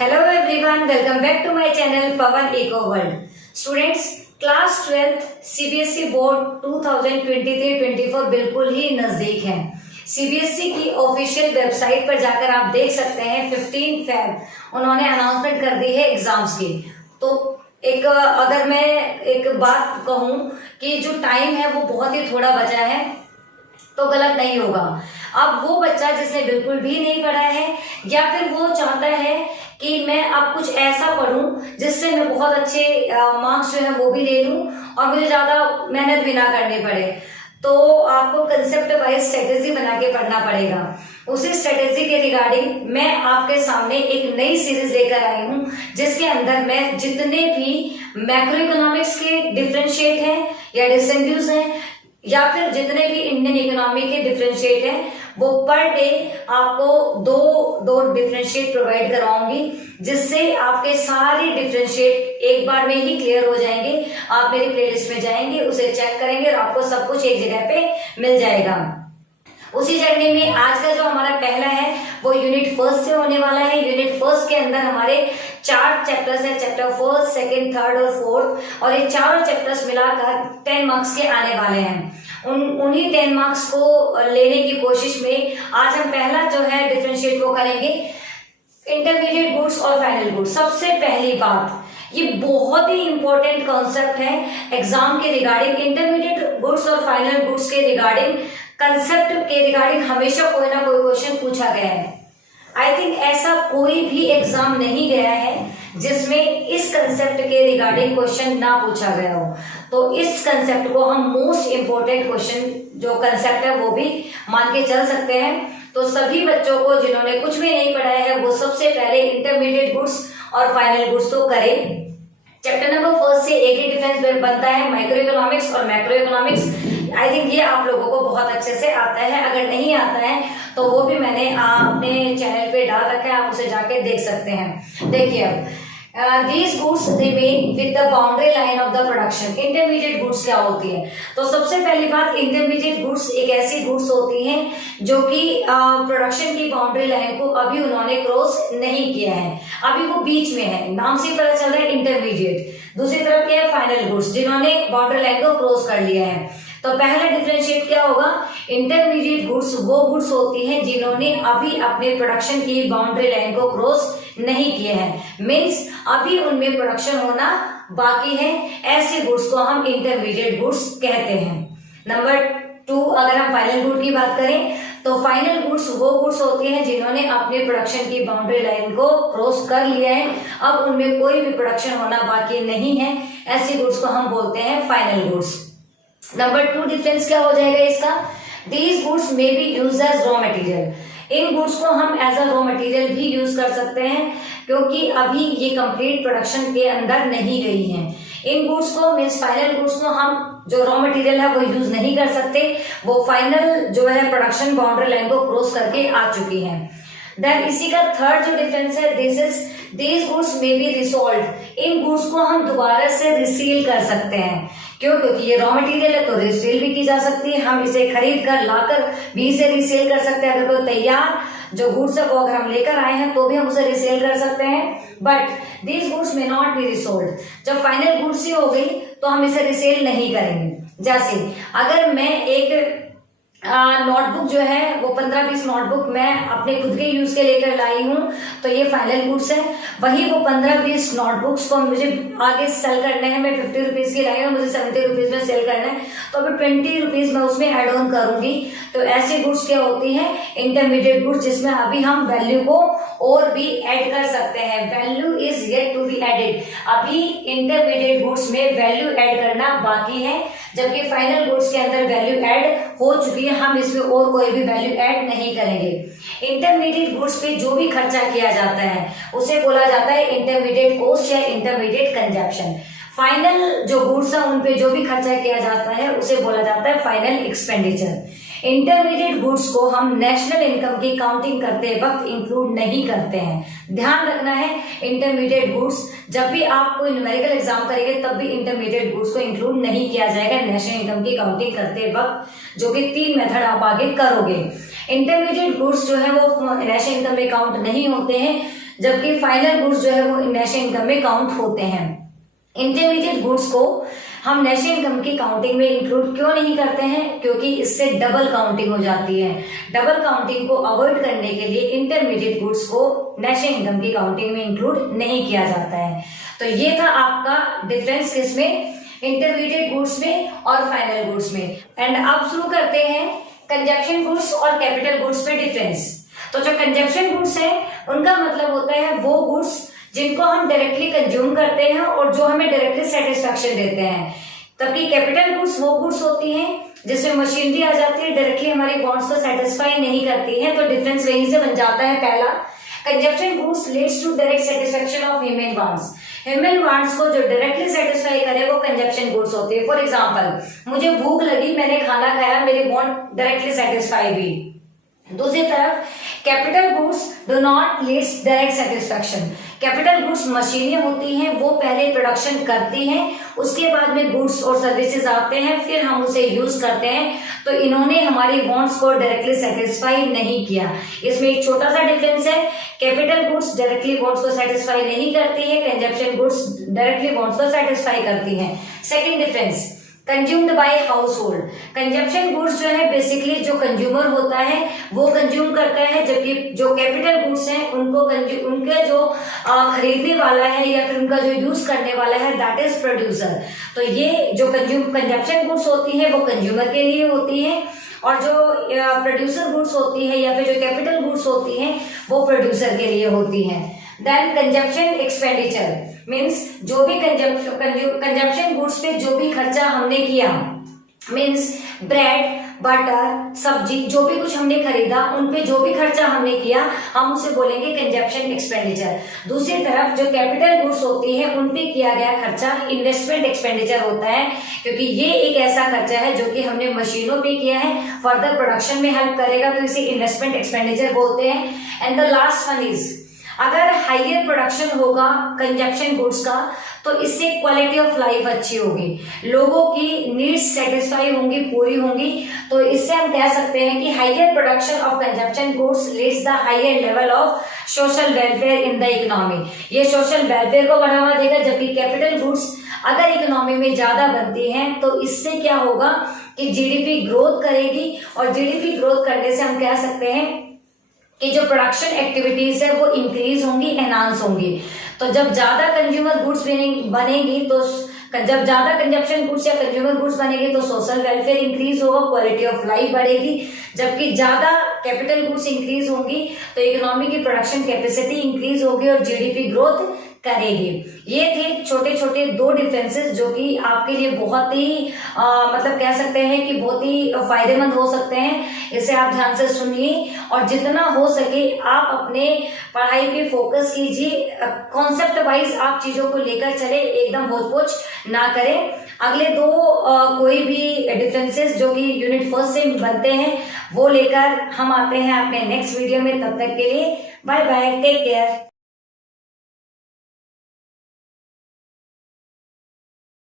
Hello everyone, welcome back to my channel Pawan Eco World. Students, class 12 CBSE board 2023-24 बिल्कुल ही नजदीक है। CBSE की official website पर जाकर आप देख सकते हैं 15 फेब उन्होंने अनाउंसमेंट कर दी है एग्जाम्स की। तो अगर मैं एक बात कहूं कि जो टाइम है वो बहुत ही थोड़ा बचा है तो गलत नहीं होगा। अब वो बच्चा जिसने बिल्कुल भी नहीं पढ़ा है या फिर वो चाहता है कि मैं अब कुछ ऐसा पढूं जिससे मैं बहुत अच्छे मार्क्स जो है वो भी ले लूं और मुझे ज्यादा मेहनत भी ना करनी पड़े, तो आपको कंसेप्ट वाइज स्ट्रेटेजी बना के पढ़ना पड़ेगा। उसी स्ट्रेटेजी के रिगार्डिंग मैं आपके सामने एक नई सीरीज लेकर आई हूं जिसके अंदर मैं जितने भी मैक्रो इकोनॉमिक्स के डिफरेंशिएट हैं या डिसएंड्यूस हैं या फिर जितने भी इंडियन इकोनॉमी के डिफरेंशिएट हैं वो पर डे आपको दो डिफरेंशिएट प्रोवाइड करवाऊंगी, जिससे आपके सारे डिफरेंशिएट एक बार में ही क्लियर हो जाएंगे। आप मेरी प्लेलिस्ट में जाएंगे, उसे चेक करेंगे और आपको सब कुछ एक जगह पे मिल जाएगा। उसी जर्नी में आज का जो हमारा पहला है वो यूनिट फर्स्ट से होने वाला है। यूनिट फर्स्ट के अंदर हमारे 4 चैप्टर्स हैं, चैप्टर फर्स्ट, सेकंड, थर्ड और फोर्थ, और ये चारों चैप्टर्स मिलाकर 10 मार्क्स के आने वाले हैं। उन्हीं 10 मार्क्स को लेने की कोशिश में आज हम पहला जो है डिफरेंशिएट वो करेंगे इंटरमीडिएट गुड्स और फाइनल गुड्स। सबसे पहली बात, ये बहुत ही इंपॉर्टेंट कॉन्सेप्ट है एग्जाम के रिगार्डिंग। इंटरमीडिएट गुड्स और फाइनल गुड्स के रिगार्डिंग, कंसेप्ट के रिगार्डिंग हमेशा कोई ना कोई क्वेश्चन पूछा गया है। आई थिंक ऐसा कोई भी एग्जाम नहीं गया है जिसमें इस कंसेप्ट के रिगार्डिंग क्वेश्चन ना पूछा गया हो। तो इस कंसेप्ट को हम मोस्ट इंपोर्टेंट क्वेश्चन जो कंसेप्ट है वो भी मान के चल सकते हैं। तो सभी बच्चों को जिन्होंने कुछ भी नहीं पढ़ा है वो सबसे पहले इंटरमीडिएट गुड्स और फाइनल गुड्स तो करें। चैप्टर नंबर फर्स्ट से एक ही डिफरेंस बनता है, माइक्रो इकोनॉमिक्स और मैक्रो इकोनॉमिक्स। आई थिंक ये आप लोगों को बहुत अच्छे से आता है। अगर नहीं आता है तो वो भी मैंने अपने चैनल पे डाल रखा है, आप उसे जाके देख सकते हैं। देखिए अब these goods remain with the boundary line of the production। Intermediate goods क्या होती है? तो सबसे पहली बात, इंटरमीडिएट गुड्स एक ऐसी गुड्स होती हैं जो कि प्रोडक्शन की बाउंड्री लाइन को अभी उन्होंने क्रॉस नहीं किया है, अभी वो बीच में है। नाम से पता चल रहा है इंटरमीडिएट। दूसरी तरफ क्या है? फाइनल गुड्स, जिन्होंने बाउंड्री लाइन को क्रॉस कर लिया है। तो पहला डिफरेंशिएट क्या होगा? इंटरमीडिएट गुड्स वो गुड्स होती हैं जिन्होंने अभी अपने प्रोडक्शन की बाउंड्री लाइन को क्रॉस नहीं किए हैं, मींस अभी उनमें प्रोडक्शन होना बाकी है। ऐसे गुड्स को हम इंटरमीडिएट गुड्स कहते हैं। नंबर 2, अगर हम फाइनल गुड की बात करें तो फाइनल गुड्स वो गुड्स होती हैं जिन्होंने अपने प्रोडक्शन की बाउंड्री लाइन को क्रॉस कर लिया है, अब उनमें कोई भी प्रोडक्शन होना बाकी नहीं है। ऐसी गुड्स को हम बोलते हैं फाइनल गुड्स। नंबर 2 डिफरेंस क्या हो जाएगा इसका? These goods may be used as raw material. इन गुड्स को हम एज अ रॉ मटेरियल भी यूज कर सकते हैं क्योंकि अभी ये कंप्लीट प्रोडक्शन के अंदर नहीं गई हैं। इन गुड्स को मीन्स फाइनल गुड्स को हम जो रॉ मटेरियल है वो यूज नहीं कर सकते, वो फाइनल जो है प्रोडक्शन बाउंड्री लाइन को क्रॉस करके आ चुकी है। देन इसी का थर्ड जो डिफरेंस है, these goods may B resold. In goods को हम दोबारा से रिसील कर सकते हैं। क्यों? क्योंकि ये रॉ मटेरियल है तो रिसेल भी की जा सकती है। हम इसे खरीद कर लाकर भी इसे रिसेल कर सकते हैं। अगर कोई तैयार जो गुड्स है वो अगर हम लेकर आए हैं तो भी हम उसे रिसेल कर सकते हैं। बट दीज गुड्स में नॉट बी रिसोल्ड। जब फाइनल गुड्स ही हो गई तो हम इसे रिसेल नहीं करेंगे। जैसे अगर मैं एक नोटबुक जो है वो 15-20 नोटबुक मैं अपने खुद के यूज के लेकर लाई हूँ तो ये फाइनल गुड्स है। वही वो 15-20 नोटबुक्स को मुझे आगे सेल करने हैं। मैं 50 रुपीज की लाई हूँ, मुझे 70 रुपीज में सेल करना है तो अभी 20 रुपीज में उसमें एड ऑन करूंगी। तो ऐसी गुड्स क्या होती है? इंटरमीडिएट गुड्स, जिसमें अभी हम वैल्यू को और भी ऐड कर सकते हैं। Value is yet to be added. अभी इंटरमीडिएट गुड्स में वैल्यू ऐड करना बाकी है, जबकि फाइनल गुड्स के अंदर वैल्यू ऐड हो चुकी है। हम इसमें और कोई भी वैल्यू ऐड नहीं करेंगे। इंटरमीडिएट गुड्स पे जो भी खर्चा किया जाता है उसे बोला जाता है इंटरमीडिएट कॉस्ट या इंटरमीडिएट कंजप्शन। फाइनल जो गुड्स है उन पे जो भी खर्चा किया जाता है उसे बोला जाता है फाइनल एक्सपेंडिचर। इंटरमीडिएट गुड्स को हम नेशनल इनकम की काउंटिंग करते वक्त इंक्लूड नहीं करते हैं। ध्यान रखना है, इंटरमीडिएट गुड्स जब भी आप कोई न्यूमेरिकल एग्जाम करेंगे तब भी इंटरमीडिएट गुड्स को इंक्लूड नहीं किया जाएगा नेशनल इनकम की काउंटिंग करते वक्त, जो कि 3 मेथड आप आगे करोगे। इंटरमीडिएट गुड्स जो है वो नेशनल इनकम में काउंट नहीं होते हैं। जबकि फाइनल गुड्स जो है वो नेशनल इनकम में काउंट होते हैं। इंटरमीडिएट गुड्स को हम नेशनल इनकम की काउंटिंग में इंक्लूड क्यों नहीं करते हैं? क्योंकि इससे डबल काउंटिंग हो जाती है। डबल काउंटिंग को अवॉइड करने के लिए इंटरमीडिएट गुड्स को नेशनल इनकम की काउंटिंग में इंक्लूड नहीं किया जाता है। तो ये था आपका डिफरेंस किसमें? इंटरमीडिएट गुड्स में और फाइनल गुड्स में। एंड अब शुरू करते हैं कंजप्शन गुड्स और कैपिटल गुड्स में डिफरेंस। तो जो कंजप्शन गुड्स है उनका मतलब होता है वो गुड्स जिनको हम डायरेक्टली कंज्यूम करते हैं और जो हमें डायरेक्टली सेटिस्फैक्शन देते हैं। तभी कैपिटल गुड्स वो गुड्स होती हैं जिसमें मशीनरी आ जाती है, डायरेक्टली हमारी वांट्स को सेटिस्फाई नहीं करती है। तो डिफरेंस वहीं से बन जाता है। पहला, consumption goods leads to direct satisfaction of human wants. Human wants को जो डायरेक्टली सेटिस्फाई करे वो कंजप्शन गुड्स होती है। फॉर एग्जांपल, मुझे भूख लगी, मैंने खाना खाया, मेरी वांट डायरेक्टली सेटिस्फाई हुई। दूसरी तरफ capital goods do not leads direct satisfaction. Capital goods मशीनें होती हैं, वो पहले प्रोडक्शन करती हैं, उसके बाद में गुड्स और सर्विसेज आते हैं, फिर हम उसे यूज करते हैं। तो इन्होंने हमारी वांट्स को डायरेक्टली सेटिस्फाई नहीं किया। इसमें एक छोटा सा डिफरेंस है, कैपिटल गुड्स डायरेक्टली वांट्स को सेटिस्फाई नहीं करती है, कंजप्शन गुड्स डायरेक्टली वांट्स को सेटिस्फाई करती हैं। Second difference, consumed by house hold. Consumption goods जो है बेसिकली जो कंज्यूमर होता है वो कंज्यूम करता है, जबकि जो कैपिटल गुड्स हैं उनको उनके जो खरीदने वाला है या फिर उनका जो यूज करने वाला है दैट इज प्रोड्यूसर। तो ये जो कंजप्शन गुड्स होती है वो कंज्यूमर के लिए होती है और जो प्रोड्यूसर गुड्स होती है या फिर जो कैपिटल गुड्स होती हैं वो प्रोड्यूसर के लिए होती हैं। देन कंजप्शन एक्सपेंडिचर मीन्स जो भी कंजप्शन गुड्स पे जो भी खर्चा हमने किया, मीन्स ब्रेड, बटर, सब्जी, जो भी कुछ हमने खरीदा उन पे जो भी खर्चा हमने किया हम उसे बोलेंगे कंजप्शन एक्सपेंडिचर। दूसरी तरफ जो कैपिटल गुड्स होती है उन पे किया गया खर्चा इन्वेस्टमेंट एक्सपेंडिचर होता है, क्योंकि ये एक ऐसा खर्चा है जो कि हमने मशीनों पे किया है, फर्दर प्रोडक्शन में हेल्प करेगा, तो इसे इन्वेस्टमेंट एक्सपेंडिचर बोलते हैं। And the last one is, अगर हाइयर प्रोडक्शन होगा कंजप्शन गुड्स का तो इससे क्वालिटी ऑफ लाइफ अच्छी होगी, लोगों की नीड्स सेटिस्फाई होंगी, पूरी होंगी। तो इससे हम कह सकते हैं कि higher production of consumption goods leads the higher level of social welfare in the economy. ये सोशल वेलफेयर को बढ़ावा देगा, जबकि कैपिटल गुड्स अगर इकोनॉमी में ज्यादा बनती हैं तो इससे क्या होगा कि जीडीपी ग्रोथ करेगी, और जीडीपी ग्रोथ करने से हम कह सकते हैं कि जो प्रोडक्शन एक्टिविटीज है वो इंक्रीज होंगी, एनहांस होंगी। तो जब ज्यादा कंज्यूमर गुड्स बनेगी तो जब ज्यादा कंजप्शन गुड्स या कंज्यूमर गुड्स बनेगी तो सोशल वेलफेयर इंक्रीज होगा, क्वालिटी ऑफ लाइफ बढ़ेगी। जबकि ज्यादा कैपिटल गुड्स इंक्रीज होंगी तो इकोनॉमी की प्रोडक्शन कैपेसिटी इंक्रीज होगी और जीडीपी ग्रोथ करेगी। ये थे छोटे छोटे दो डिफरेंसेस जो कि आपके लिए बहुत ही मतलब कह सकते हैं कि बहुत ही फायदेमंद हो सकते हैं। इसे आप ध्यान से सुनिए और जितना हो सके आप अपने पढ़ाई पे फोकस कीजिए, कॉन्सेप्ट वाइज आप चीजों को लेकर चले, एकदम होच-पोच ना करें। अगले दो कोई भी डिफरेंसेस जो कि यूनिट फर्स्ट से बनते हैं वो लेकर हम आते हैं अपने नेक्स्ट वीडियो में। तब तक के लिए बाय बाय, टेक केयर।